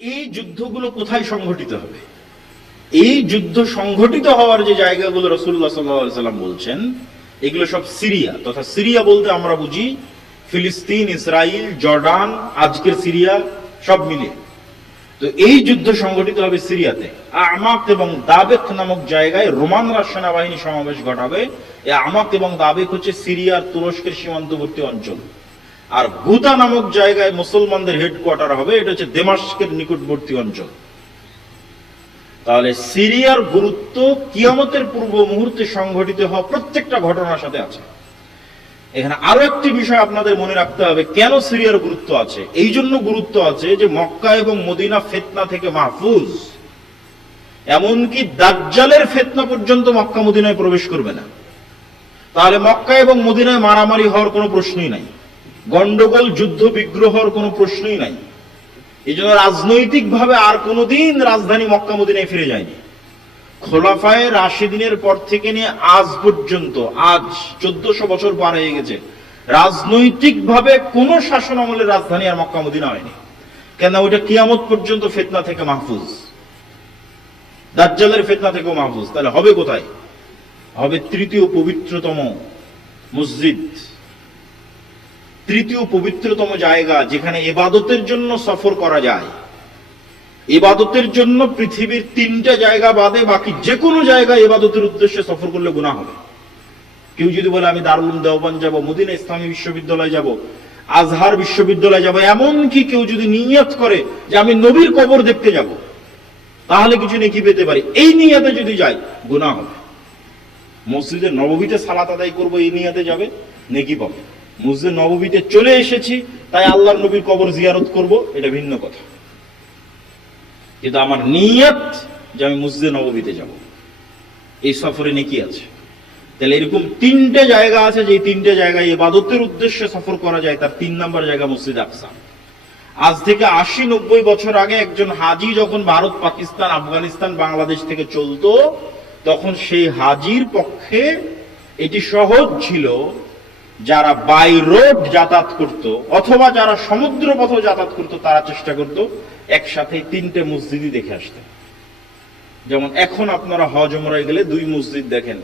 এই যুদ্ধগুলো কোথায় সংঘটিত হবে? এই যুদ্ধ সংঘটিত হওয়ার যে জায়গাগুলো রাসূলুল্লাহ সাল্লাল্লাহু আলাইহি ওয়াসাল্লাম বলছেন, এগুলো সব সিরিয়া, তথা সিরিয়া বলতে আমরা বুঝি ফিলিস্তিন, ইসরায়েল, জর্ডান, আজকের সিরিয়া সব মিলিয়ে। তো এই যুদ্ধ সংঘটিত হবে সিরিয়াতে। আমাক এবং দাবেক নামক জায়গায় রোমানরা সেনাবাহিনী সমাবেশ ঘটাবে। এই আমাক এবং দাবেক হচ্ছে সিরিয়ার তুরস্কের সীমান্তবর্তী অঞ্চল। আর গুতা নামক জায়গায় মুসলমানদের হেডকোয়ার্টার হবে, এটা হচ্ছে দামেস্কের নিকটবর্তী অঞ্চল। তাহলে সিরিয়ার গুরুত্ব কিয়ামতের পূর্ব মুহূর্তে সংঘটিত হওয়া প্রত্যেকটা ঘটনার সাথে আছে। এখানে আরো একটি বিষয় আপনাদের মনে রাখতে হবে, কেন সিরিয়ার গুরুত্ব আছে। এই জন্য গুরুত্ব আছে যে মক্কা এবং মদিনা ফিতনা থেকে মাহফুজ, এমনকি দাজ্জালের ফিতনা পর্যন্ত মক্কা মদিনায় প্রবেশ করবে না। তাহলে মক্কা এবং মদিনায় মারামারি হওয়ার কোনো প্রশ্নই নাই, গন্ডগোল, যুদ্ধ বিগ্রহের কোনো প্রশ্নই নাই। এই জন্য রাজনৈতিক ভাবে আর কোনোদিন রাজধানী মক্কা মদিনায় ফিরে যায়নি। খোলাফায়ে রাশিদিনের পর থেকে নিয়ে আজ পর্যন্ত, আজ 1400 বছর পার হয়ে গেছে, রাজনৈতিক ভাবে কোন শাসন আমলের রাজধানী আর মক্কা মদিনা হয়নি। কেন? ওইটা কিয়ামত পর্যন্ত ফিতনা থেকে মাহফুজ, দাজ্জালের ফিতনা থেকেও মাহফুজ। তাহলে হবে কোথায়? হবে তৃতীয় পবিত্রতম মসজিদ, তৃতীয় পবিত্রতম জায়গা, যেখানে ইবাদতের জন্য সফর করা যায়। ইবাদতের জন্য পৃথিবীর 3টা জায়গা বাদে বাকি যে কোনো জায়গায় ইবাদতের উদ্দেশ্যে সফর করলে গুনাহ হবে। কেউ যদি বলে আমি দারুল উলুম দেওবন্দ যাব, মদিনা ইসলামী বিশ্ববিদ্যালয় যাব, আজহার বিশ্ববিদ্যালয় যাব, এমনকি কেউ যদি নিয়ত করে যে আমি নবীর কবর দেখতে যাব, তাহলে কিছু নেকি পেতে পারি, এই নিয়তে যদি যায় গুনাহ হবে। মসজিদে নববীতে সালাত আদায় করব, এই নিয়তে যাবে, নেকি পাবে। মসজিদে নববীতে চলে এসেছি তাই আল্লাহর নবীর কবর জিয়ারত করব, এটা ভিন্ন কথা। কিন্তু আমার নিয়ত যে আমি মসজিদে নববীতে যাব, এই সফরে নেকি আছে। তাহলে এরকম 3টে জায়গা আছে, যে 3টে জায়গায় ইবাদতের উদ্দেশ্যে সফর করা যায়। তার 3 নম্বর জায়গা মসজিদ আকসা। আজ থেকে 80-90 বছর আগে একজন হাজি যখন ভারত, পাকিস্তান, আফগানিস্তান, বাংলাদেশ থেকে চলতো, তখন সেই হাজির পক্ষে এটি সহজ ছিল, যারা বাই রোড যাতায়াত করত অথবা যারা সমুদ্র পথে যাতায়াত করত, তারা চেষ্টা করত একসাথে 3টে মসজিদই দেখে আসতে। যেমন এখন আপনারা হজ উমরায় গেলে 2 মসজিদ দেখেন,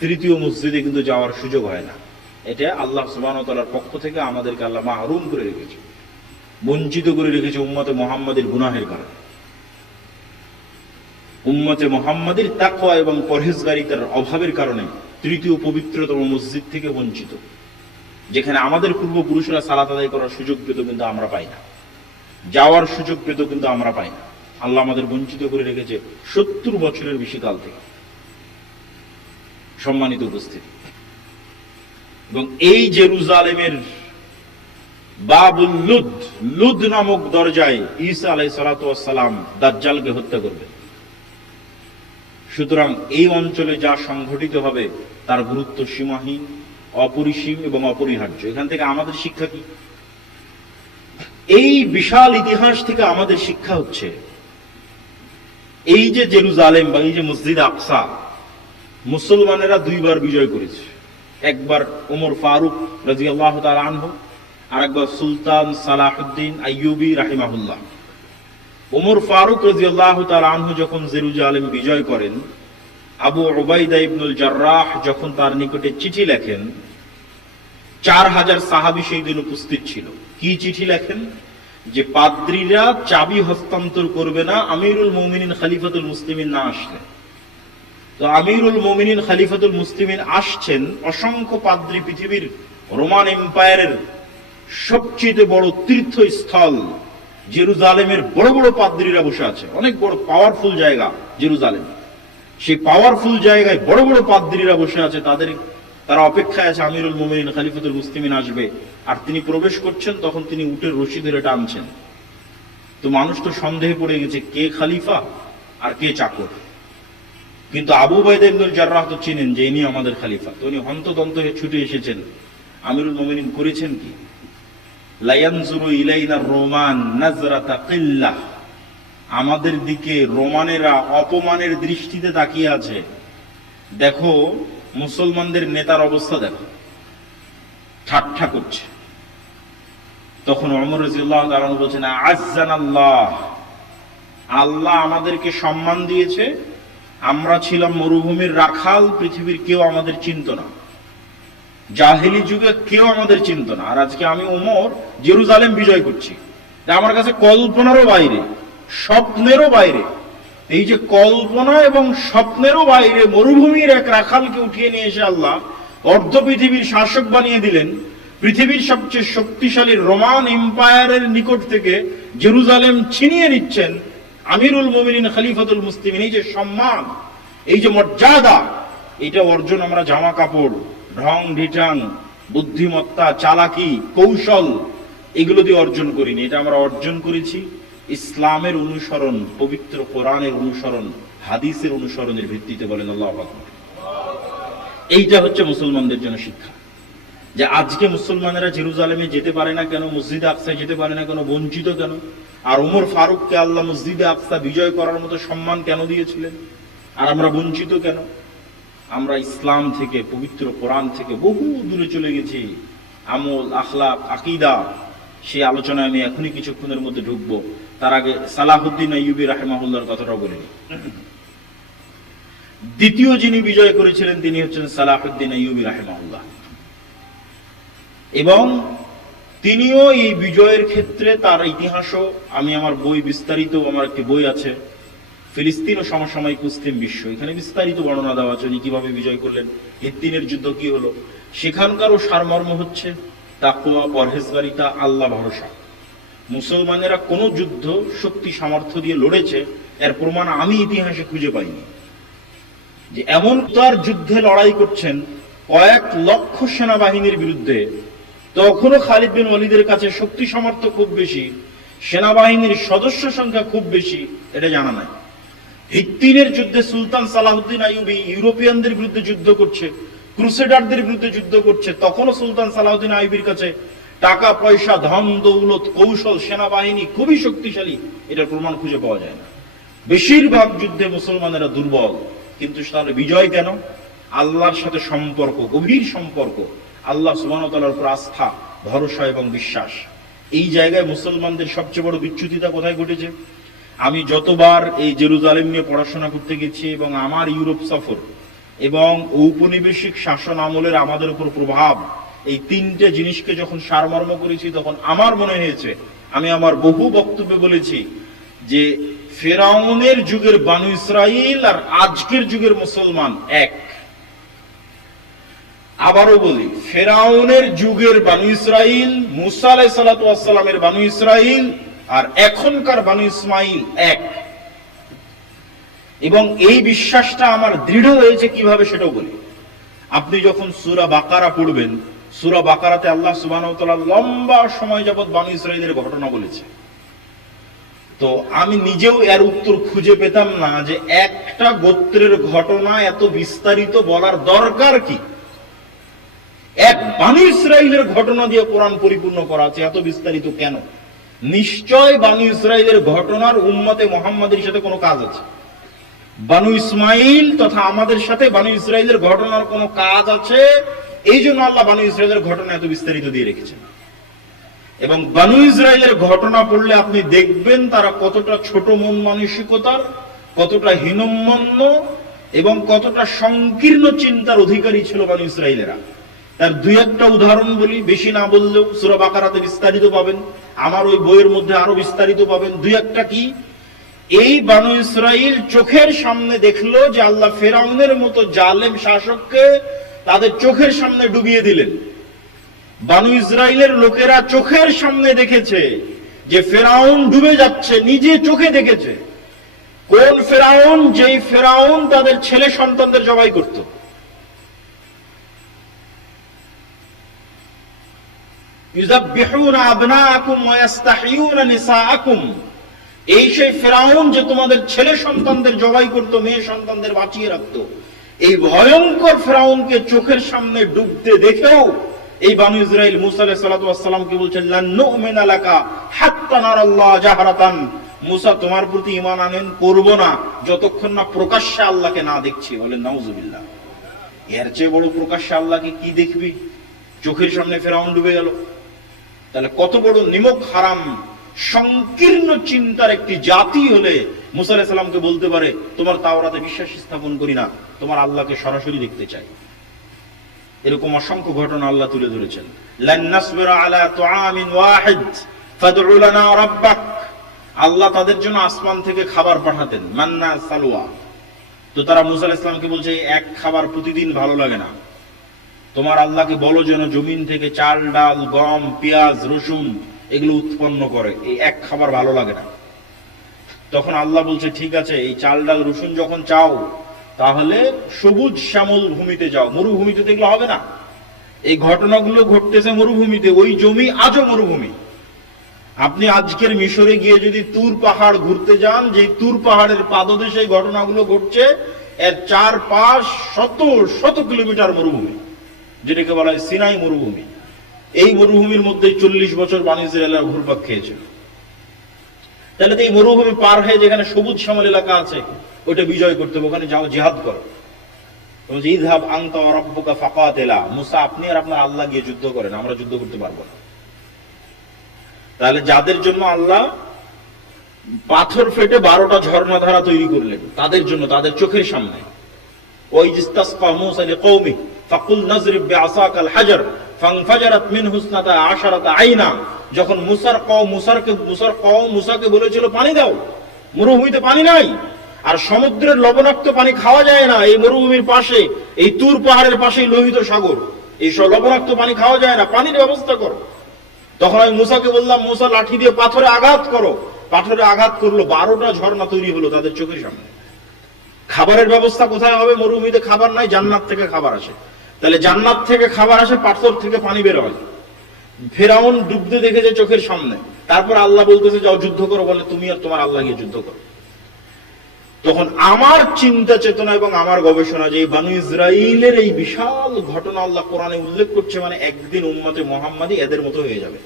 তৃতীয় মসজিদে কিন্তু যাওয়ার সুযোগ হয় না। এটা আল্লাহ সুবহানাহু ওয়া তাআলার পক্ষ থেকে আমাদেরকে আল্লাহ মাহরুম করে রেখেছে, বঞ্চিত করে রেখেছে উম্মতে মুহাম্মাদের গুনাহের কারণে। উম্মতে মুহাম্মাদের তাকওয়া এবং পরহেজগারিতার অভাবের কারণে তৃতীয় পবিত্রতম মসজিদ থেকে বঞ্চিত, যেখানে আমাদের পূর্বপুরুষরা সালাত আদায় করার সুযোগ পেত কিন্তু আমরা পাই না, যাওয়ার সুযোগ পেত কিন্তু আমরা পাই না। আল্লাহ আমাদের বঞ্চিত করে রেখেছে 70 বছরের বেশি কাল থেকে। সম্মানিত উপস্থিতি, এবং এই জেরুজালেমের বাবুল লুদ, লুদ নামক দরজায় ঈসা আলাইহিস সালাতু ওয়াস সালাম দাজ্জালকে হত্যা করবেন। সুতরাং এই অঞ্চলে যা সংঘটিত হবে তার গুরুত্ব সীমাহীন, অপরিসীম এবং অপরিহার্য। এখান থেকে আমাদের শিক্ষা কি? এই বিশাল ইতিহাস থেকে আমাদের শিক্ষা হচ্ছে, এই যে জেরুজালেম বা এই যে মসজিদ আকসা, মুসলমানেরা 2বার বিজয় করেছে। একবার ওমর ফারুক রাদিয়াল্লাহু তাআলা আনহু, আর একবার সুলতান সালাহুদ্দিন আইয়ুবী রাহিমাহুল্লাহ। ওমর ফারুক রাদিয়াল্লাহু তাআলা আনহু যখন জেরুজালেম বিজয় করেন, আবু উবাইদা ইবনুল জাররাহ যখন তার নিকটে চিঠি লেখেন, 4000 সাহাবী সেই দিন উপস্থিত ছিল। কি চিঠি লেখেন? যে পাদ্রীরা চাবি হস্তান্তর করবে না আমিরুল মুমিনিন খলিফাতুল মুসলিমিন না আসলে। তো আমিরুল মুমিনিন খলিফাতুল মুসলিমিন আসছেন, অসংখ্য পাদ্রী, পৃথিবীর রোমান এম্পায়ারের সবচেয়ে বড় তীর্থস্থল জেরুজালেমের বড় বড় পাদ্রীরা বসে আছে, অনেক বড় পাওয়ারফুল জায়গা জেরুজালেম। সেই পাওয়ারফুল জায়গায় বড় বড় পাদ্রীরা বসে আছে, তারা অপেক্ষায় আছে আমিরুল মুমিনিন খলিফাতুল মুসলিমিন আসবে। আর তিনি প্রবেশ করছেন, তখন তিনি উটের রশি ধরে টানছেন। তো মানুষ তো সন্দেহে পড়ে গেছে, কে খলিফা আর কে চাকর। কিন্তু আবু উবাইদা ইবনুল জাররাহ তো চিনেন যে ইনি আমাদের খলিফা। তো উনি হন্তদন্ত হয়ে ছুটে এসেছেন। আমিরুল মুমিনিন করেছেন কি? লা ইয়ানজুরু ইলাইনা রোমান নাজরাতা কিল্লাহ, আমাদের দিকে রোমানেরা অপমানের দৃষ্টিতে তাকিয়ে আছে। দেখো মুসলমানদের নেতার অবস্থা দেখো, ঠাট্টা করছে। তখন ওমর রাদিয়াল্লাহু তাআলা বলছেন, আযযানাল্লাহ, আল্লাহ আমাদেরকে সম্মান দিয়েছে, আমরা ছিলাম মরুভূমির রাখাল, পৃথিবীর কেউ আমাদের চিনত না, জাহেলি যুগে কেউ আমাদের চিনত না। আর আজকে আমি ওমর জেরুজালেম বিজয় করছি, আমার কাছে কল্পনারও বাইরে, স্বপ্নেরও বাইরে। এই যে কল্পনা এবং স্বপ্নেরও বাইরে মরুভূমির এক রাখালকে উঠিয়ে নিয়ে এসে আল্লাহ অর্ধ পৃথিবীর শাসক বানিয়ে দিলেন। পৃথিবীর সবচেয়ে শক্তিশালী রোমান এম্পায়ারের নিকট থেকে জেরুজালেম ছিনিয়ে নিচ্ছেন আমিরুল মুমিনিন খলিফাতুল মুসলিমিন। এই যে সম্মান, এই যে মর্যাদা, এটা অর্জন আমরা জামা কাপড়, ঢং ঢিটাং, বুদ্ধিমত্তা, চালাকি, কৌশল এগুলো দিয়ে অর্জন করিনি। এটা আমরা অর্জন করেছি ইসলামের অনুসরণ, পবিত্র কোরআনের অনুসরণ, হাদিসের অনুসরণের ভিত্তিতে। বলেন আল্লাহু আকবার। এইটা হচ্ছে মুসলমানদের জন্য শিক্ষা, যে আজকে মুসলমানেরা জেরুজালেমে যেতে পারে না কেন, মসজিদে আকসায় যেতে পারে না কেন, বঞ্চিত কেন? আর ওমর ফারুককে আল্লাহ মসজিদে আকসা বিজয় করার মতো সম্মান কেন দিয়েছিলেন, আর আমরা বঞ্চিত কেন? আমরা ইসলাম থেকে, পবিত্র কোরআন থেকে বহু দূরে চলে গেছি। আমল, আখলাক, আকীদা, সেই আলোচনায় আমি এখনই কিছুক্ষণের মধ্যে ঢুকবো। তার আগে সালাহুদ্দিন আইয়ুবী রাহিমাহুল্লাহর কথাটাও বলে নিই। দ্বিতীয় যিনি বিজয় করেছিলেন তিনি হচ্ছেন সালাহুদ্দিন আইয়ুবী রাহিমাহুল্লাহ, এবং তিনিও এই বিজয়ের ক্ষেত্রে তার ইতিহাসও আমি আমার বই বিস্তারিত, আমার একটি বই আছে ফিলিস্তিন ও সমসাময়িক মুসলিম বিশ্ব, এখানে বিস্তারিত বর্ণনা দেওয়া আছে উনি কিভাবে বিজয় করলেন, হিত্তিনের যুদ্ধ কি হলো। সেখানকারও সারমর্ম হচ্ছে তাকওয়া, পরহেজগারিতা, আল্লাহ ভরসা। মুসলমানেরা কোন যুদ্ধ শক্তি সামর্থ্য দিয়ে লড়েছে এর প্রমাণ আমি ইতিহাসে খুঁজে পাইনি। যে এমন তার যুদ্ধে লড়াই করছেন কয়েক লক্ষ সেনাবাহিনীর বিরুদ্ধে, তখনও খালিদ বিন ওয়ালিদের কাছে শক্তি সামর্থ্য খুব বেশি, সেনাবাহিনীর সদস্য সংখ্যা খুব বেশি, এটা জানা নাই। হিত্তিনের যুদ্ধে সুলতান সালাহুদ্দিন আইয়ুবী ইউরোপিয়ানদের বিরুদ্ধে যুদ্ধ করছে, ক্রুসেডারদের বিরুদ্ধে যুদ্ধ করছে, তখনও সুলতান সালাহুদ্দিন আইয়ুবীর কাছে টাকা পয়সা, ধন দৌলত, কৌশল, সেনাবাহিনী খুবই শক্তিশালী, এটার প্রমাণ খুঁজে পাওয়া যায় না। বেশিরভাগ যুদ্ধে মুসলমানেরা দুর্বল, কিন্তু তাহলে বিজয় কেন? আল্লাহর সাথে সম্পর্ক, গভীর সম্পর্ক, আল্লাহ সুবহানাহু ওয়া তাআলার উপর আস্থা, ভরসা এবং বিশ্বাস। এই জায়গায় মুসলমানদের সবচেয়ে বড় বিচ্যুতিটা কোথায় ঘটেছে? আমি যতবার এই জেরুজালেম নিয়ে পড়াশোনা করতে গেছি এবং আমার ইউরোপ সফর এবং ঔপনিবেশিক শাসন আমলের আমাদের উপর প্রভাব, এই তিনটে জিনিসকে যখন সারমর্ম করেছি, তখন আমার মনে হয়েছে, আমি আমার বহু বক্তব্যে বলেছি যে ফেরাউনের যুগের বানু ইসরাইল আর আজকের যুগের মুসলমান এক। আবারও বলি, ফেরাউনের যুগের বানু ইসরাইল, মুসা আলাইহিস সালাতু ওয়াস সালামের বানু ইসরাইল আর এখনকার বানু ইসমাইল এক। এবং এই বিশ্বাসটা আমার দৃঢ় হয়েছে কিভাবে সেটাও বলি। আপনি যখন সূরা বাকারা পড়বেন, সূরা বাকারাতে আল্লাহ সুবহানাহু ওয়া তাআলা লম্বা সময় যাবত বানু ইসরাইলের ঘটনা বলেছে। তো আমি নিজেও এর উত্তর খুঁজে পেতাম না যে একটা গোত্রের ঘটনা এত বিস্তারিত বলার দরকার কি। এক বানু ইসরাইলের ঘটনা দিয়ে কোরআন পরিপূর্ণ করা আছে, এত বিস্তারিত কেন? নিশ্চয় বানু ইসরাইলের ঘটনার উম্মতে মুহাম্মাদের সাথে কোনো কাজ আছে। বানু ইসমাইল তথা আমাদের সাথে বানু ইসরাইলের ঘটনার কোনো কাজ আছে, এই জন্য আল্লাহ বানু ইসরাইলের ঘটনা এত বিস্তারিত দিয়ে রেখেছেন। এবং বানু ইসরাইলের ঘটনা পড়লে আপনি দেখবেন তারা কতটা ছোট মন মানসিকতার, কতটা হীনম্মন্য এবং কতটা সংকীর্ণ চিন্তার অধিকারী ছিল বানু ইসরাইলেরা। তার দুই একটা উদাহরণ বলি, বেশি না বললেও সূরা বাকারাতে বিস্তারিত পাবেন, আমার ওই বইয়ের মধ্যে আরো বিস্তারিত পাবেন। দুই একটা কি, এই বানু ইসরাইল চোখের সামনে দেখলো যে আল্লাহ ফেরাউনের মতো জালেম শাসককে তাদের চোখের সামনে ডুবিয়ে দিলেন। বানু ইসরাইলের লোকেরা চোখের সামনে দেখেছে যে ফেরাউন ডুবে যাচ্ছে, নিজে চোখে দেখেছে। কোন ফেরাউন? যেই ফেরাউন তাদের ছেলে সন্তানদের জবাই করত। ইউযাববিহুনা আবনাআকুম ওয়া ইস্তাহয়ুনা নিসাআকুম, এই সেই ফেরাউন যে তোমাদের ছেলে সন্তানদের জবাই করত, মেয়ে সন্তানদের বাঁচিয়ে রাখত। এই ভয়ঙ্কর ফেরাউনকে চোখের সামনে ডুবতে দেখেও এই বানু ইসরাইল মুসা আলাইহিস সালাতু ওয়াস সালামকে বলছেন, লান নুমিনা লাকা হাত্তা নারাল্লাহ জাহরাতান, মুসা তোমার প্রতি ঈমান আনেন করব না যতক্ষণ না প্রকাশ্যে আল্লাহকে না দেখছি। বলেন নাউজুবিল্লাহ। এর চেয়ে বড় প্রকাশ্যে আল্লাহকে কি দেখবি? চোখের সামনে ফেরাউন ডুবে গেল। তাহলে কত বড় নিমক হারাম সংকীর্ণ চিন্তার একটি জাতি হলে মুসা আলাইহিস সালামকে বলতে পারে তোমার তাওরাতে বিশ্বাস স্থাপন করি না, তোমার আল্লাহকে সরাসরি দেখতে চাই। এরকম অসংখ্য ঘটনা আল্লাহ তুলে ধরেছেন। লান নাসবিরা আলা তুআমিন ওয়াহিদ ফাদউ লানা রাব্বাক। আল্লাহ তাদের জন্য আসমান থেকে খাবার পাঠাতেন, মান্না সালওয়া। তো তারা মুসা আলাইহিস সালামকে বলছে এক খাবার প্রতিদিন ভালো লাগে না, তোমার আল্লাহকে বলো যেন জমিন থেকে চাল ডাল গম পেঁয়াজ রসুন এগুলো উৎপন্ন করে, এই এক খাবার ভালো লাগে না। তখন আল্লাহ বলছে ঠিক আছে, এই চাল ডাল রসুন যখন চাও তাহলে সবুজ শ্যামল ভূমিতে যাও, মরুভূমিতে তো এগুলো হবে না। এই ঘটনাগুলো ঘটতেছে মরুভূমিতে, ওই জমি আজও মরুভূমি। আপনি আজকের মিশরে গিয়ে যদি তুর পাহাড় ঘুরতে যান, যে তুর পাহাড়ের পাদদেশে এই ঘটনাগুলো ঘটছে, এর চারপাশ শত শত কিলোমিটার মরুভূমি, যেটাকে বলা হয় সিনাই মরুভূমি। এই মরুভূমির মধ্যে 40 বছর বানি ইসরায়েলরা ঘুরপাক খেয়েছিল। তাহলে তো এই মরুভূমি পার হয়ে যেখানে সবুজ শ্যামল এলাকা আছে ওটা বিজয় করতে হবে, ওখানে যাও জিহাদ করো। ইযহাব আনতা ওয়া রাব্বুকা ফাকাতিলা, মুসা আপনি আর আপনার আল্লাহ গিয়ে যুদ্ধ করেন, আমরা যুদ্ধ করতে পারবো না। তাহলে যাদের জন্য আল্লাহ পাথর ফেটে 12টা ঝর্ণা ধারা তৈরি করলেন, তাদের জন্য, তাদের চোখের সামনে। ওই ইস্তাসকা মূসা লিকওমি ফাকুল নাজরিব বিআসাকাল হাজার ফানফাজারাত মিনহু ইসনাতা আশারাতা আইনা। যখন মুসার কওম মুসাকে বলেছিল পানি দাও, মরুভূমিতে পানি নাই, আর সমুদ্রের লবণাক্ত পানি খাওয়া যায় না, এই মরুভূমির পাশে এই তুর পাহাড়ের পাশেই লোহিত সাগর, এই সব লবণাক্ত পানি খাওয়া যায় না, পানির ব্যবস্থা করো। তখন আমি মুসাকে বললাম মুসা লাঠি দিয়ে পাথরে আঘাত করো, পাথরে আঘাত করলো, 12টা ঝর্ণা তৈরি হলো তাদের চোখের সামনে। খাবারের ব্যবস্থা কোথায় হবে? মরুভূমিতে খাবার নাই, জান্নাত থেকে খাবার আসে। তাহলে জান্নাত থেকে খাবার আসে, পাথর থেকে পানি বের হয়। ফেরাউন ডুবতে দেখেছে চোখের সামনে, তারপর আল্লাহ বলতেছে যাও যুদ্ধ করো, বলে তুমি আর তোমার আল্লাহ গিয়ে যুদ্ধ করো। তখন আমার চিন্তা চেতনা এবং আমার গবেষণা যে বানু ইসরাইলের এই বিশাল ঘটনা আল্লাহ কোরআনে উল্লেখ করছে, মানে একদিন উম্মতে মুহাম্মাদি এদের মতো হয়ে যাবে।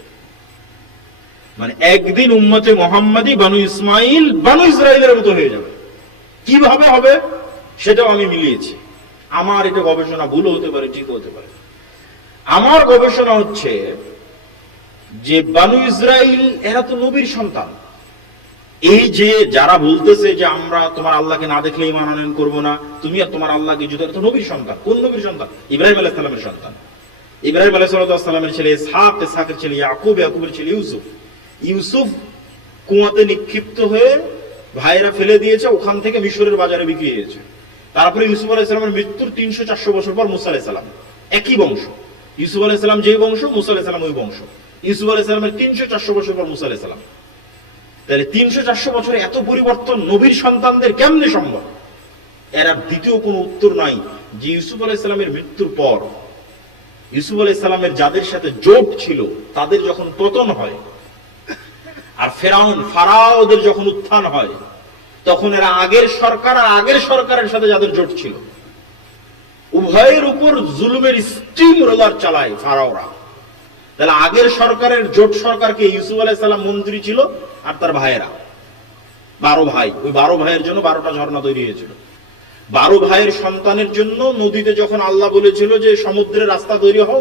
মানে একদিন উম্মতে মুহাম্মাদি বানু ইসমাইল বানু ইসরাইলের মতো হয়ে যাবে। কিভাবে হবে সেটাও আমি মিলিয়েছি। আমার এটা গবেষণা ভুল হতে পারে, ঠিক হতে পারে। আমার গবেষণা হচ্ছে যে বানু ইসরাইল এরা তো নবীর সন্তান। এই যে যারা বলতেছে যে আমরা তোমার আল্লাহকে না দেখলে ঈমান আনয়ন করবো না, তুমি আর তোমার আল্লাহকে যুদ্ধ, তো নবীর সন্তান। কোন নবীর সন্তান? ইব্রাহিম আলাইহিস সালামের সন্তান। ইব্রাহিম আলাইহিস সালামের ছেলে ইসহাক, ইসহাকের ছেলে ইয়াকুব, ইয়াকুবের ছেলে ইউসুফ। ইউসুফ কুয়াতে নিক্ষিপ্ত হয়ে ভাইরা ফেলে দিয়েছে, ওখান থেকে মিশরের বাজারে বিক্রি হয়েছে। তারপরে ইউসুফ আলাইহিস সালামের মৃত্যুর 300-400 বছর পর মুসা আলাইহিস সালাম, একই বংশ। ইউসুফ আলাইহিস সালাম যে বংশ, মুসা আলাইহিস সালাম ওই বংশ। ইউসুফ আলাইহিস সালামের 300-400 বছর পর মুসা আলাইহিস সালাম। তাহলে 300-400 বছরে এত পরিবর্তন নবীর সন্তানদের কেমনে সম্ভব? এর দ্বিতীয় কোনো উত্তর নাই যে ইউসুফ আলাইহিস সালামের মৃত্যুর পর ইউসুফ আলাইহিস সালামের যাদের সাথে জোট ছিল তাদের যখন পতন হয়, আর ফারাওদের যখন উত্থান হয়, তখন এরা আগের সরকার আর আগের সরকারের সাথে যাদের জোট ছিল উভয়ের উপর জুলুমের স্টিম রোলার চালায় ফারাওরা। তাহলে আগের সরকারের জোট সরকারকে ইউসুফ আলাইহিস সালাম মন্ত্রী ছিল, আর তার ভাইয়েরা 12 ভাই। ওই 12 ভাইয়ের জন্য 12টা ঝর্ণা তৈরি হয়েছিল। 12 ভাইয়ের সন্তানের জন্য নদীতে যখন আল্লাহ বলেছিল যে সমুদ্রের রাস্তা তৈরি হও,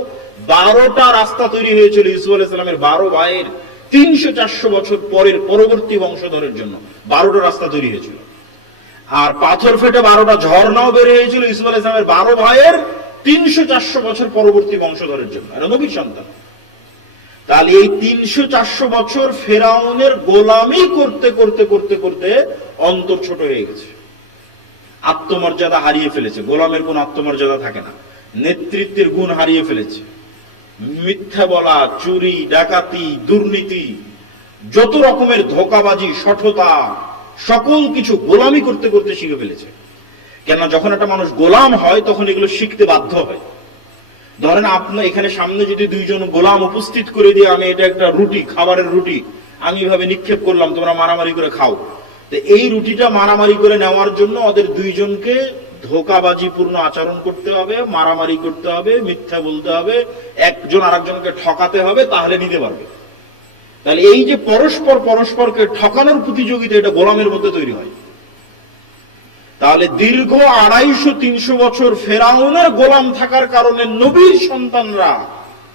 12টা রাস্তা তৈরি হয়েছিল ইউসুফ আলাইহিস সালামের 12 ভাইয়ের 300-400 বছর পরের পরবর্তী বংশধরের জন্য 12টা রাস্তা তৈরি হয়েছিল। আর পাথর ফেটে 12টা ঝর্ণাও বের হয়েছিল ইউসুফ আলাইহিস সালামের 12 ভাইয়ের 300-400 বছর পরবর্তী বংশধরের জন্য। এরা নবীর সন্তান। তাহলে এই 300-400 বছর ফেরাউনের গোলামি করতে করতে করতে করতে অন্তর ছোট হয়ে গেছে, আত্মমর্যাদা হারিয়ে ফেলেছে। গোলামের কোন আত্মমর্যাদা থাকে না, নেতৃত্বের গুণ হারিয়ে ফেলেছে। মিথ্যা বলা, চুরি, ডাকাতি, দুর্নীতি, যত রকমের ধোঁকাবাজি, শঠতা, সকল কিছু গোলামি করতে করতে শিখে ফেলেছে। কেন? যখন একটা মানুষ গোলাম হয় তখন এগুলো শিখতে বাধ্য হয়। ধরেন আপনার এখানে সামনে যদি 2 জন গোলাম উপস্থিত করে দিয়ে আমি এটা একটা রুটি, খাবারের রুটি আমি এভাবে নিক্ষেপ করলাম, তোমরা মারামারি করে খাও, তো এই রুটিটা মারামারি করে নেওয়ার জন্য ওদের 2 জনকে ধোঁকাবাজিপূর্ণ আচরণ করতে হবে, মারামারি করতে হবে, মিথ্যা বলতে হবে, একজন আরেকজনকে ঠকাতে হবে, তাহলে নিতে পারবে। তাহলে এই যে পরস্পরকে ঠকানোর প্রতিযোগিতা, এটা গোলামের মধ্যে তৈরি হয়। তাহলে দীর্ঘ 250-300 বছর ফেরাউনের গোলাম থাকার কারণে নবীর সন্তানরা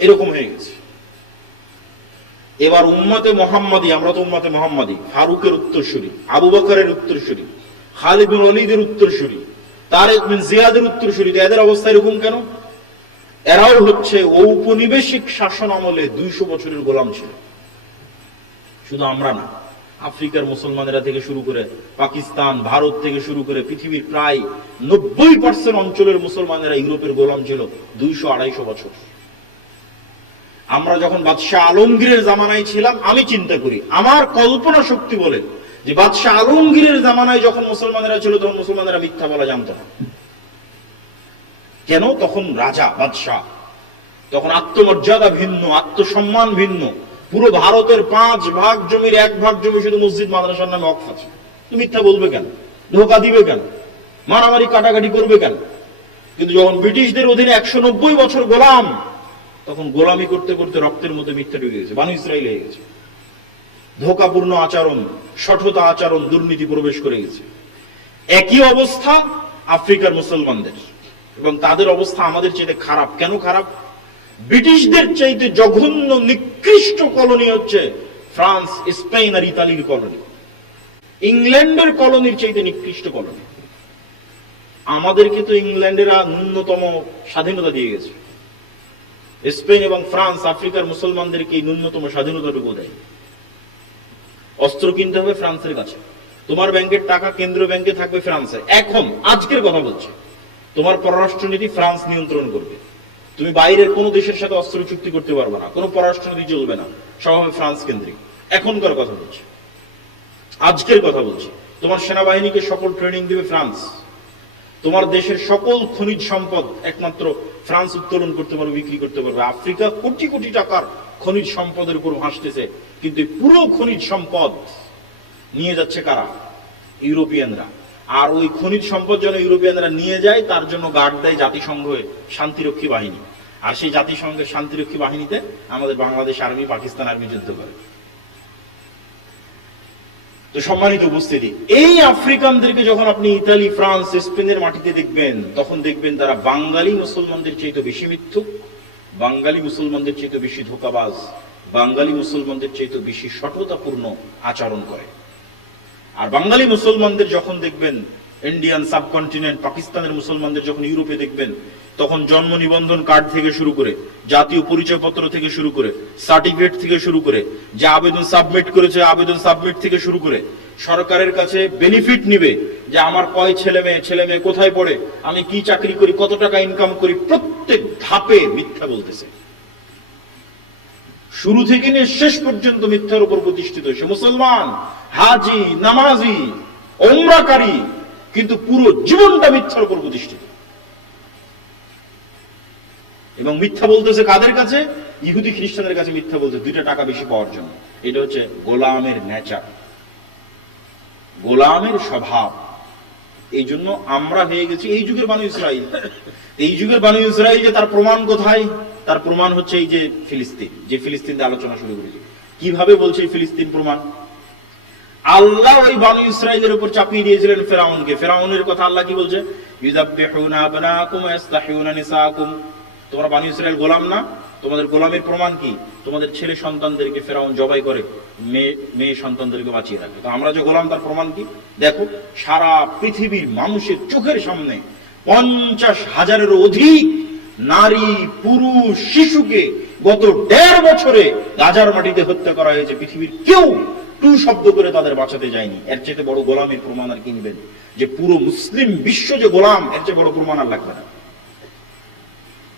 এরকম হয়ে গেছে। এবার উম্মতে মোহাম্মদী, আমরা তো উম্মতে মোহাম্মদী, ফারুকের উত্তরসূরি, আবু বকরের উত্তরসূরি, খালিদ বিন ওয়ালিদের উত্তরসূরি, তারেক বিন জিয়াদের উত্তরসূরি, এদের অবস্থা এরকম কেন? এরাও হচ্ছে ঔপনিবেশিক শাসন আমলে 200 বছরের গোলাম ছিল। শুধু আমরা না, আফ্রিকার মুসলমানেরা থেকে শুরু করে পাকিস্তান, ভারত থেকে শুরু করে পৃথিবীর প্রায় 90% অঞ্চলের মুসলমানেরা ইউরোপের গোলাম ছিল 200-250 বছর। আমরা যখন বাদশাহ আলমগীরের জামানায় ছিলাম, আমি চিন্তা করি, আমার কল্পনা শক্তি বলে যে বাদশাহ আলমগীরের জামানায় যখন মুসলমানেরা ছিল, তখন মুসলমানেরা মিথ্যা বলা জানতো না। কেন? তখন রাজা, বাদশাহ, তখন আত্মমর্যাদা ভিন্ন, আত্মসম্মান ভিন্ন। পুরো ভারতের 5 ভাগ জমির 1 ভাগ জমি শুধু মসজিদ মাদ্রাসার নামে ওয়াকফ আছে। তুমি মিথ্যা বলবে কেন? ধোঁকা দিবে কেন? মারামারি কাটাকাটি করবে কেন? কিন্তু যখন ব্রিটিশদের অধীনে 190 বছর গোলাম, তখন গোলামি করতে করতে রক্তের মধ্যে মিথ্যা ঢুকে গেছে, বানু ইসরাইল হয়ে গেছে। ধোঁকাপূর্ণ আচরণ, শঠতা আচরণ, দুর্নীতি প্রবেশ করে গেছে। একই অবস্থা আফ্রিকার মুসলমানদের, এবং তাদের অবস্থা আমাদের চাইতে খারাপ। কেন খারাপ? ব্রিটিশদের চাইতে জঘন্য নিকৃষ্ট কলোনি হচ্ছে ফ্রান্স, স্পেন আর ইতালির কলোনি। ইংল্যান্ডের কলোনির চাইতে নিকৃষ্ট কলোনি। আমাদেরকে তো ইংল্যান্ডেরা ন্যূনতম স্বাধীনতা দিয়ে গেছে, স্পেন এবং ফ্রান্স আফ্রিকার মুসলমানদেরকে ন্যূনতম স্বাধীনতাটুকু দেয়। অস্ত্র কিনতে হবে ফ্রান্সের কাছে, তোমার ব্যাংকের টাকা কেন্দ্রীয় ব্যাংকে থাকবে ফ্রান্সে। এখন আজকের কথা বলছে, তোমার পররাষ্ট্রনীতি ফ্রান্স নিয়ন্ত্রণ করবে। তুমি বাইরের কোন দেশের সাথে অস্ত্র চুক্তি করতে পারবে না, কোনো পররাষ্ট্রনীতি চলবে না, সব হবে ফ্রান্স কেন্দ্রিক। এখনকার কথা বলছি, আজকের কথা বলছি। তোমার সেনাবাহিনীকে সকল ট্রেনিং দিবে ফ্রান্স। তোমার দেশের সকল খনিজ সম্পদ একমাত্র ফ্রান্স উত্তোলন করতে পারবে, বিক্রি করতে পারবে। আফ্রিকা কোটি কোটি টাকার খনিজ সম্পদের উপর ভাসতেছে, কিন্তু পুরো খনিজ সম্পদ নিয়ে যাচ্ছে কারা? ইউরোপিয়ানরা। আর ওই খনিজ সম্পদ যেন ইউরোপিয়ানরা নিয়ে যায়, তার জন্য গার্ড দেয় জাতিসংঘের শান্তিরক্ষী বাহিনী। আর সেই জাতিসংঘের শান্তিরক্ষী বাহিনীতে আমাদের বাংলাদেশ আর্মি, পাকিস্তান আর্মি যুদ্ধ করে। তো সম্মানিত উপস্থিতি, এই আফ্রিকানদেরকে যখন আপনি ইতালি, ফ্রান্স, স্পেনের মাটিতে দেখবেন, তখন দেখবেন তারা বাঙালি মুসলমানদের চাইতে বেশি মিথ্যুক, বাঙালি মুসলমানদের চাইতে বেশি ধোঁকাবাজ, বাঙালি মুসলমানদের চাইতে বেশি সততাপূর্ণ আচরণ করে। আর বাঙালি মুসলমানদের যখন দেখবেন ইন্ডিয়ান সাবকন্টিনেন্ট, পাকিস্তানের মুসলমানদের যখন ইউরোপে দেখবেন, তখন জন্ম নিবন্ধন কার্ড থেকে শুরু করে, জাতীয় পরিচয়পত্র থেকে শুরু করে, সার্টিফিকেট থেকে শুরু করে, যে আবেদন সাবমিট করেছে আবেদন সাবমিট থেকে শুরু করে, সরকারের কাছে বেনিফিট নিবে যে আমার কয় ছেলে মেয়ে কোথায় পড়ে, আমি কি চাকরি করি, কত টাকা ইনকাম করি, প্রত্যেক ধাপে মিথ্যা বলতেছে। শুরু থেকে নিয়ে শেষ পর্যন্ত মিথ্যার উপর প্রতিষ্ঠিত। সে মুসলমান, হাজি, নামাজি, ওমরাকারী, কিন্তু পুরো জীবনটা মিথ্যার উপর প্রতিষ্ঠিত। এবং মিথ্যা বলতেছে কাদের কাছে? ইহুদি খ্রিস্টানদের কাছে মিথ্যা বলছে 2টা টাকা বেশি পাওয়ার জন্য। এটা হচ্ছে গোলামের নেচার, গোলামের স্বভাব। এই জন্য আমরা হয়ে গেছি এই যুগের বানু ইসরাইল। এই যুগের বানু ইসরাইল যে তার প্রমাণ কোথায়? তার প্রমাণ হচ্ছে এই যে ফিলিস্তিন, যে ফিলিস্তিন দিয়ে আলোচনা শুরু করেছি। কিভাবে বলছে এই ফিলিস্তিন প্রমাণ? আল্লাহ ওই বানু ইসরাইলের উপর চাপিয়ে দিয়েছিলেন ফেরাউনকে। ফেরাউনের কথা আল্লাহ কি বলছে? ইউযাববিহুনা আবনাকুম ওয়া ইসতাহিউনা নিসাকুম। তোমরা বানু ইসরাইল গোলাম না? তোমাদের গোলামের প্রমাণ কি? তোমাদের ছেলে সন্তানদেরকে ফেরাউন জবাই করে, মেয়ে সন্তানদেরকে বাঁচিয়ে রাখে। তো আমরা যে গোলাম, তার প্রমাণ কি? দেখো, সারা পৃথিবীর মানুষের চোখের সামনে 50,000-এরও অধিক নারী, পুরুষ, শিশুকে গত 1.5 বছরে গাজার মাটিতে হত্যা করা হয়েছে। পৃথিবীর কেউ টু শব্দ করে তাদের বাঁচাতে যায়নি। এর চেয়ে বড় গোলামের প্রমাণ আর কি নেবেন? যে পুরো মুসলিম বিশ্ব যে গোলাম, এর চেয়ে বড় প্রমাণ আর লাগবে না।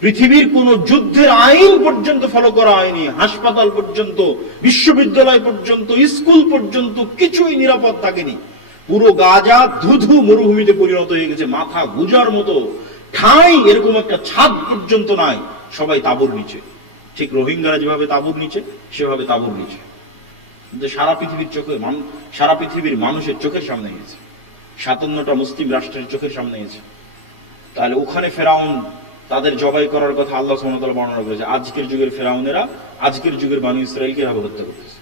পৃথিবীর কোন যুদ্ধের আইন পর্যন্ত ফলো করা হয়নি। হাসপাতাল পর্যন্ত, বিশ্ববিদ্যালয় পর্যন্ত, স্কুল পর্যন্ত কিছুই নিরাপদ থাকেনি। পুরো গাজা ধুধু মরুভূমিতে পরিণত হয়ে গেছে। মাথা গুজার মতো ঠাঁই এরকম একটা ছাদ পর্যন্ত নাই, সবাই তাঁবুর নিচে। ঠিক রোহিঙ্গারা যেভাবে তাঁবুর নিচে, সেভাবে তাঁবুর নিচে। কিন্তু সারা পৃথিবীর মানুষের চোখের সামনে গেছে, 57টা মুসলিম রাষ্ট্রের চোখের সামনে গেছে। তাহলে ওখানে ফেরাউন তাদের জবাই করার কথা আল্লাহ সুবহানাহু ওয়া তাআলা বর্ণনা করেছে। আজকের যুগের ফেরাউনেরা আজকের যুগের বানু ইসরাইলকে এভাবে হত্যা করতেছে।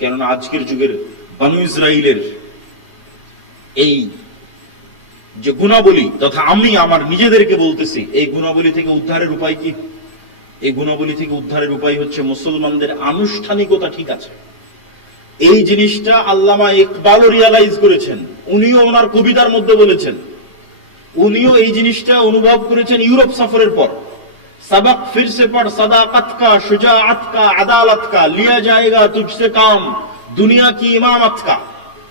কেননা আজকের যুগের বানু ইসরাইলের এই যে গুণাবলী, তথা আমি আমার নিজেদেরকে বলতেছি, এই গুণাবলী থেকে উদ্ধারের উপায় কি? এই গুণাবলী থেকে উদ্ধারের উপায় হচ্ছে মুসলমানদের আনুষ্ঠানিকতা ঠিক আছে। এই জিনিসটা আল্লামা ইকবালও রিয়ালাইজ করেছেন, উনিও ওনার কবিতার মধ্যে বলেছেন, উনিও এই জিনিসটা অনুভব করেছেন ইউরোপ সফরের পর। सबक फिर से पढ़ सदाकत का, शुजाअत का, अदालत का, लिया जाएगा तुझसे काम, दुनिया की इमामत का।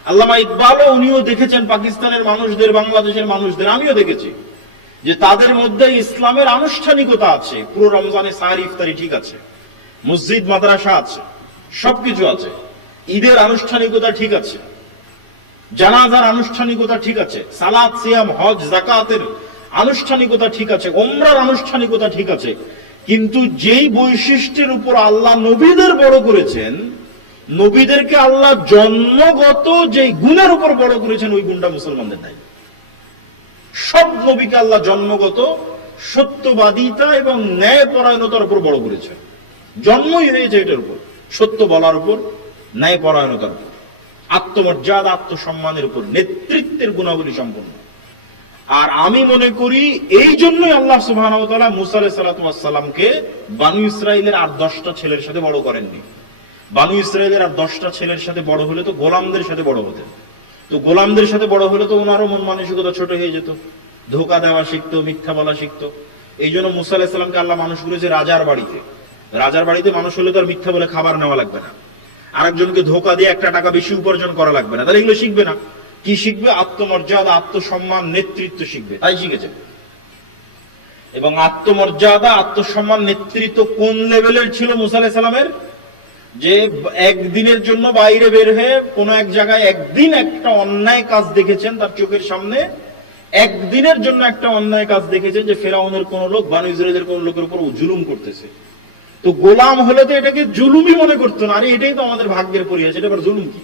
আল্লামা ইকবালও উনিও দেখেছেন পাকিস্তানের মানুষদের, বাংলাদেশের মানুষদের, আমিও দেখেছি যে তাদের মধ্যে ইসলামের আনুষ্ঠানিকতা আছে। পুরো রমজানে সাহারি ইফতারি ঠিক আছে, মসজিদ মাদ্রাসা আছে, সবকিছু আছে, ঈদের আনুষ্ঠানিকতা ঠিক আছে, জানাজার আনুষ্ঠানিকতা ঠিক আছে, সালাত, সিয়াম, হজ, যাকাতের আনুষ্ঠানিকতা ঠিক আছে, ওমরার আনুষ্ঠানিকতা ঠিক আছে। কিন্তু যেই বৈশিষ্ট্যের উপর আল্লাহ নবীদের বড় করেছেন, নবীদেরকে আল্লাহ জন্মগত যে গুণের উপর বড় করেছেন, ওই গুণটা মুসলমানদের নাই। সব নবীকে আল্লাহ জন্মগত সত্যবাদিতা এবং ন্যায় পরায়ণতার উপর বড় করেছেন। জন্মই হয়েছে এটার উপর, সত্য বলার উপর, ন্যায় পরায়ণতার উপর, আত্মমর্যাদা, আত্মসম্মানের উপর, নেতৃত্বের গুণাবলী সম্পন্ন। আর আমি মনে করি এই জন্যই আল্লাহ সুবহানাহু ওয়া তাআলা মুসা আলাইহিস সালাতু ওয়াস সালামকে বানু ইসরাইলের আর 10টা ছেলের সাথে বড় করেননি। বানু ইসরাইলের আর 10টা ছেলের সাথে বড় হলে তো গোলামদের সাথে বড় হতেন। তো গোলামদের সাথে বড় হলে তো ওনারও মন মানসিকতা ছোট হয়ে যেত, ধোঁকা দেওয়া শিখতো, মিথ্যা বলা শিখতো। এই জন্য মুসা আলাইহিস সালামকে আল্লাহ মানুষ করেছে রাজার বাড়িতে। রাজার বাড়িতে মানুষ হলে তো আর মিথ্যা বলে খাবার নেওয়া লাগবে না, আরেকজনকে ধোঁকা দিয়ে 1 টাকা বেশি উপার্জন করা লাগবে না। তাহলে এগুলো শিখবে না। কি শিখবে? আত্মমর্যাদা, আত্মসম্মান, নেতৃত্ব শিখবে। তাই শিখেছে। এবং আত্মমর্যাদা, আত্মসম্মান, নেতৃত্ব কোন লেভেলের ছিল মুসা আলাইহিস সালামের? যে একদিনের জন্য বাইরে বের হয়ে কোন এক জায়গায় একদিন একটা অন্যায় কাজ দেখেছেন তার চোখের সামনে, একদিনের জন্য একটা অন্যায় কাজ দেখেছেন যে ফেরাউনের কোন লোক বানু ইসরাইলের কোন লোকের উপর জুলুম করতেছে। তো গোলাম হলে তো এটাকে জুলুমই মনে করতো না, আরে এটাই তো আমাদের ভাগ্যের পরিহাস, এটা আবার জুলুম কি?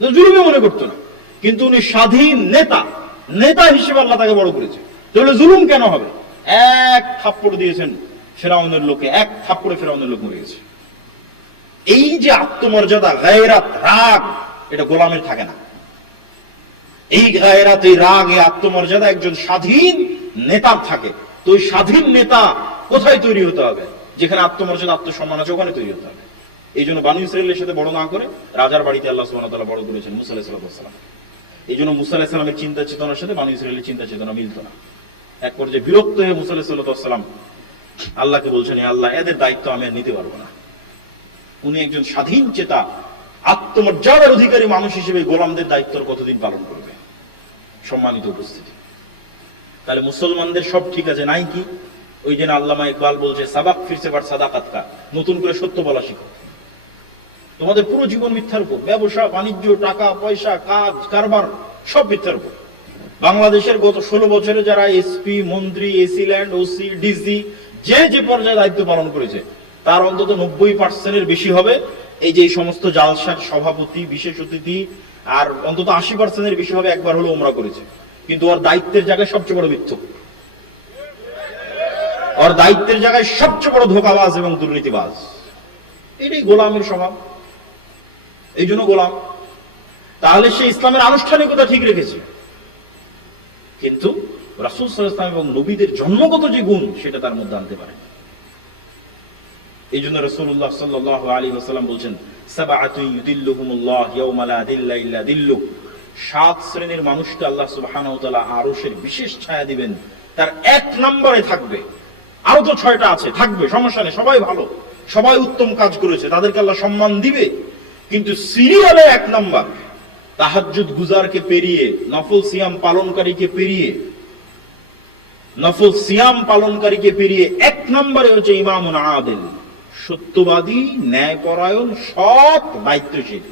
জুলুমই মনে করতো না। কিন্তু উনি স্বাধীন নেতা, নেতা হিসেবে আল্লাহ তাকে বড় করেছে। তাহলে জুলুম কেন হবে? 1 থাপ্পড় দিয়েছেন ফেরাউনের লোকে, 1 থাপ্পড়ে ফেরাউনের লোক মরে গেছে। এই যে আত্মমর্যাদা, গায়রাত, রাগ, এটা গোলামের থাকে না। এই গায়রাত, এই রাগ, এই আত্মমর্যাদা একজন স্বাধীন নেতার থাকে। তো ওই স্বাধীন নেতা কোথায় তৈরি হতে হবে? যেখানে আত্মমর্যাদা, আত্মসম্মান আছে, ওখানে তৈরি হতে হবে। এই জন্য বানু ইসরাইলের সাথে বড় না করে রাজার বাড়িতে আল্লাহ সুবহানাহু ওয়া তাআলা বড় করেছেন মুসা আলাইহিস সালাম। এই জন্য মুসা আলাইহিস সালামের চিন্তা চেতনার সাথে বানু ইসরাইলের চিন্তা চেতনা মিলত না। এক পর্যায়ে বিরক্ত হয়ে মুসা আলাইহিস সালাম আল্লাহকে বলছেন, হে আল্লাহ, এদের দায়িত্ব আমি আর নিতে পারবো না। উনি একজন স্বাধীন চেতা, আত্মমর্যাদার অধিকারী মানুষ হিসেবে গোলামদের দায়িত্ব কতদিন পালন করবে? সম্মানিত উপস্থিতি, তাহলে মুসলমানদের সব ঠিক আছে নাই কি? ওই দিন আল্লামা ইকবাল বলছে, সাবাক ফিরসে বার সাদাকাত কা, নতুন করে সত্য বলা শিখো। তোমাদের পুরো জীবন মিথ্যার উপর, ব্যবসা বাণিজ্য, টাকা পয়সা, কাজ কারবার সব মিথ্যার উপর। বাংলাদেশের গত 16 বছরে যারা এসপি, মন্ত্রী, এসি ল্যান্ড, ওসি, ডিসি, যে যে পর্যায়ে দায়িত্ব পালন করেছে তার অন্তত 90% বেশি হবে এই যে এই সমস্ত জালসার সভাপতি, বিশেষ অতিথি, আর অন্তত 80% বেশি হবে একবার হলো ওমরা করেছে। কিন্তু ওর দায়িত্বের জায়গায় সবচেয়ে বড় মিথ্যক, ওর দায়িত্বের জায়গায় সবচেয়ে বড় ধোঁকাবাজ এবং দুর্নীতিবাজ। এটাই গোলামের স্বভাব, এই জন্য গোলাম। তাহলে সে ইসলামের আনুষ্ঠানিকতা ঠিক রেখেছে, কিন্তু রাসূল সাল্লাল্লাহু আলাইহি ওয়াসাল্লাম এবং নবীদের জন্মগত যে গুণ সেটা তার মধ্যে আনতে পারে। এই জন্য রাসূলুল্লাহ সাল্লাল্লাহু আলাইহি ওয়াসাল্লাম বলছেন, সাবআতুন ইউদিল্লুহুমুল্লাহ ইয়াওমা লা দিল্লা ইল্লা দিল্লু। 7 শ্রেণীর মানুষকে আল্লাহ সুবহানাহু ওয়া তাআলা আরশের বিশেষ ছায়া দিবেন, তার 1 নম্বরে থাকবে। আরো তো 6টা আছে, থাকবে, সমস্যা নেই, সবাই ভালো, সবাই উত্তম কাজ করেছে, তাদেরকে আল্লাহ সম্মান দিবে। কিন্তু সিরিয়ালে 1 নাম্বার, তাহাজ্জুদ গুজারকে পেরিয়ে, নফল সিয়াম পালনকারীকে পেরিয়ে, নফল সিয়াম পালনকারীকে পেরিয়ে 1 নম্বরে হচ্ছে ইমামুন আদিল, সত্যবাদী, ন্যায়পরায়ণ, সৎ, দায়িত্বশীল।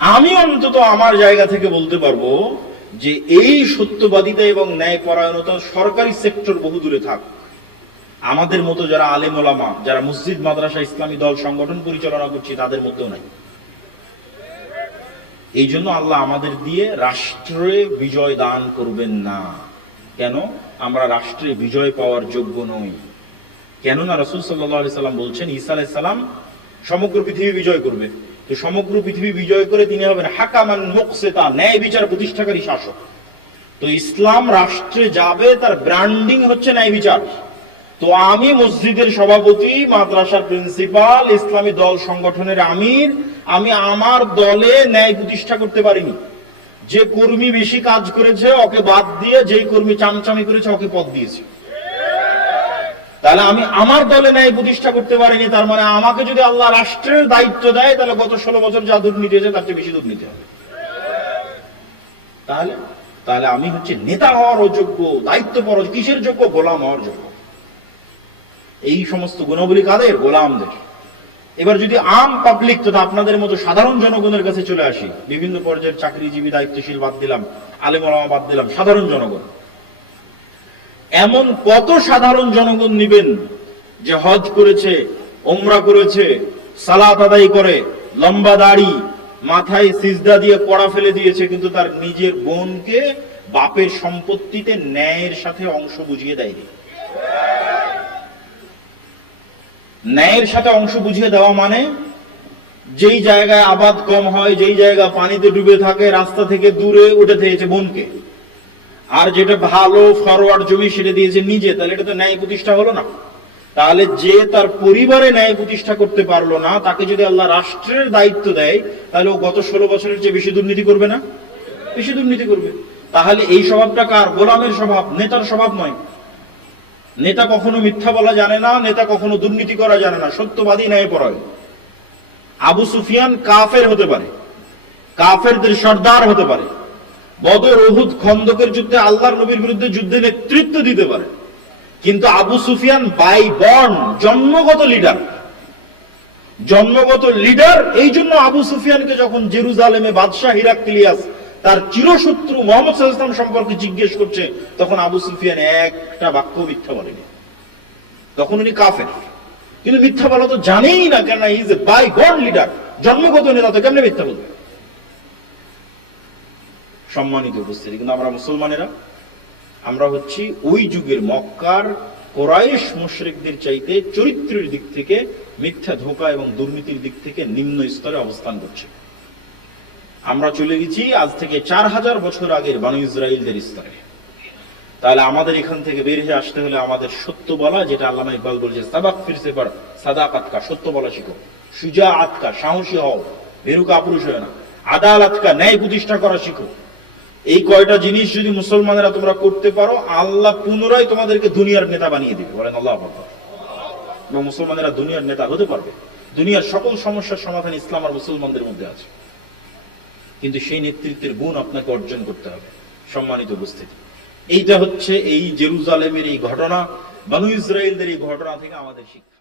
আমি অন্তত আমার জায়গা থেকে বলতে পারবো যে এই সত্যবাদিতা এবং ন্যায়পরায়ণতা সরকারি সেক্টর বহু দূরে থাক, আমাদের মতো যারা আলেম ওলামা, যারা মসজিদ মাদ্রাসা ইসলামী দল সংগঠন পরিচালনা করছি তাদের মধ্যেও নাই। এই জন্য আল্লাহ আমাদের দিয়ে রাষ্ট্রে বিজয় দান করবেন না। কেন? আমরা রাষ্ট্রে বিজয় পাওয়ার যোগ্য নই। কেননা রাসূল সাল্লাল্লাহু আলাইহি সাল্লাম বলছেন, ঈসা আলাইহিস সালাম সমগ্র পৃথিবী বিজয় করবে। তো সমগ্র পৃথিবী বিজয় করে তিনি হবেন হাকামান মুকসিতা, ন্যায় বিচার প্রতিষ্ঠাকারী শাসক। তো তো ইসলাম রাষ্ট্রে যাবে, তার ব্র্যান্ডিং হচ্ছে ন্যায় বিচার। তো আমি মসজিদের সভাপতি, মাদ্রাসার প্রিন্সিপাল, ইসলামী দল সংগঠনের আমির, আমি আমার দলে ন্যায় প্রতিষ্ঠা করতে পারিনি। যে কর্মী বেশি কাজ করেছে ওকে বাদ দিয়ে যেই কর্মী চামচামি করেছে ওকে পদ দিয়েছি। তাহলে আমি আমার দলে ন্যায় প্রতিষ্ঠা করতে পারিনি, তার মানে আমাকে যদি আল্লাহ রাষ্ট্রের দায়িত্ব দেয় তাহলে গত 16 বছর যা দুর্নীতি হয়েছে তার চেয়ে বেশি দুর্নীতি হবে। তাহলে আমি হচ্ছে নেতা হওয়ার অযোগ্য, দায়িত্বপর, কিসের যোগ্য? গোলাম হওয়ার যোগ্য। এই সমস্ত গুণাবলী কাদের? গোলামদের। এবার যদি আম পাবলিক তথা আপনাদের মতো সাধারণ জনগণের কাছে চলে আসি, বিভিন্ন পর্যায়ের চাকরিজীবী, দায়িত্বশীল বাদ দিলাম, আলেম ওলামা বাদ দিলাম, সাধারণ জনগণ, এমন কত সাধারণ জনগণ নিবেন যে হজ করেছে, ওমরা করেছে, সালাত আদায় করে, লম্বা দাড়ি, মাথায় সিজদা দিয়ে পড়া ফেলে দিয়েছে, কিন্তু তার নিজের বোনকে বাপের সম্পত্তিতে ন্যায়ের সাথে অংশ বুঝিয়ে দেয়নি। ন্যায়ের সাথে অংশ বুঝিয়ে দেওয়া মানে যেই জায়গায় আবাদ কম হয়, যেই জায়গা পানিতে ডুবে থাকে, রাস্তা থেকে দূরে উঠে দিয়েছে বোনকে, আর যেটা ভালো ফরওয়ার্ড জমি সেটা দিয়েছে নিজে। তাহলে এটা তো ন্যায় প্রতিষ্ঠা হলো না। তাহলে যে তার পরিবারে ন্যায় প্রতিষ্ঠা করতে পারলো না, তাকে যদি আল্লাহ রাষ্ট্রের দায়িত্ব দেয় তাহলে ও গত 16 বছরের চেয়ে বেশি দুর্নীতি করবে না? বেশি দুর্নীতি করবে। তাহলে এই স্বভাবটা কার? গোলামের স্বভাব, নেতার স্বভাব নয়। নেতা কখনো মিথ্যা বলা জানে না, নেতা কখনো দুর্নীতি করা জানে না, সত্যবাদী, ন্যায়পরায়ণ। আবু সুফিয়ান কাফের হতে পারে, কাফেরদের সর্দার হতে পারে, বদর, উহুদ, খন্দকের যুদ্ধে আল্লাহর নবীর বিরুদ্ধে যুদ্ধে নেতৃত্ব দিতে পারে, কিন্তু আবু সুফিয়ান বাই বর্ন, জন্মগত লিডার। জন্মগত লিডার। এই জন্য আবু সুফিয়ানকে যখন জেরুজালেমে বাদশাহ হিরাক্লিয়াস তার চিরশত্রু মুহাম্মদ সাল্লাল্লাহু আলাইহি ওয়াসাল্লাম সম্পর্কে জিজ্ঞেস করছে, তখন আবু সুফিয়ান একটা বাক্য মিথ্যা বলেনি। তখন উনি কাফের, কিন্তু মিথ্যা বলা তো জানেই না, কেন is a by god leader, জন্মগত নেতা, তো কেমনে মিথ্যা বলবে? সম্মানিত উপস্থিতি, কিন্তু আমরা মুসলমানেরা, আমরা হচ্ছি ওই যুগের মক্কার কোরাইশ মুশরিকদের চাইতে চরিত্রের দিক থেকে, মিথ্যা, ধোঁকা এবং দুর্নীতির দিক থেকে নিম্ন স্তরে অবস্থান করছে। আমরা চলে গেছি আজ থেকে 4000 বছর আগের বনী ইসরাইলদের স্তরে। তাহলে আমাদের এখান থেকে বের হয়ে আসতে হলে আমাদের সত্য বলা, যেটা আল্লামা ইকবাল বলেছে, সাবাক ফিরসে পর সাদাকাত কা, সত্য বলা শিখো, সুজাআত কা, সাহসী হও, ভীরু কাপুরুষ হয় না, আদালত কা, ন্যায় প্রতিষ্ঠা করা শিখো। এই কয়টা জিনিস যদি মুসলমানেরা তোমরা করতে পারো, আল্লাহ পুনরায় তোমাদেরকে দুনিয়ার নেতা বানিয়ে দিবে। বলেন আল্লাহু আকবার। এবং মুসলমানেরা দুনিয়ার নেতা হতে পারবে। দুনিয়ার সকল সমস্যার সমাধান ইসলাম আর মুসলমানদের মধ্যে আছে, কিন্তু সেই নেতৃত্বের গুণ আপনাকে অর্জন করতে হবে। সম্মানিত উপস্থিতি, এইটা হচ্ছে এই জেরুজালেমের এই ঘটনা, বনী ইসরাইলদের এই ঘটনা থেকে আমাদের শিক্ষা।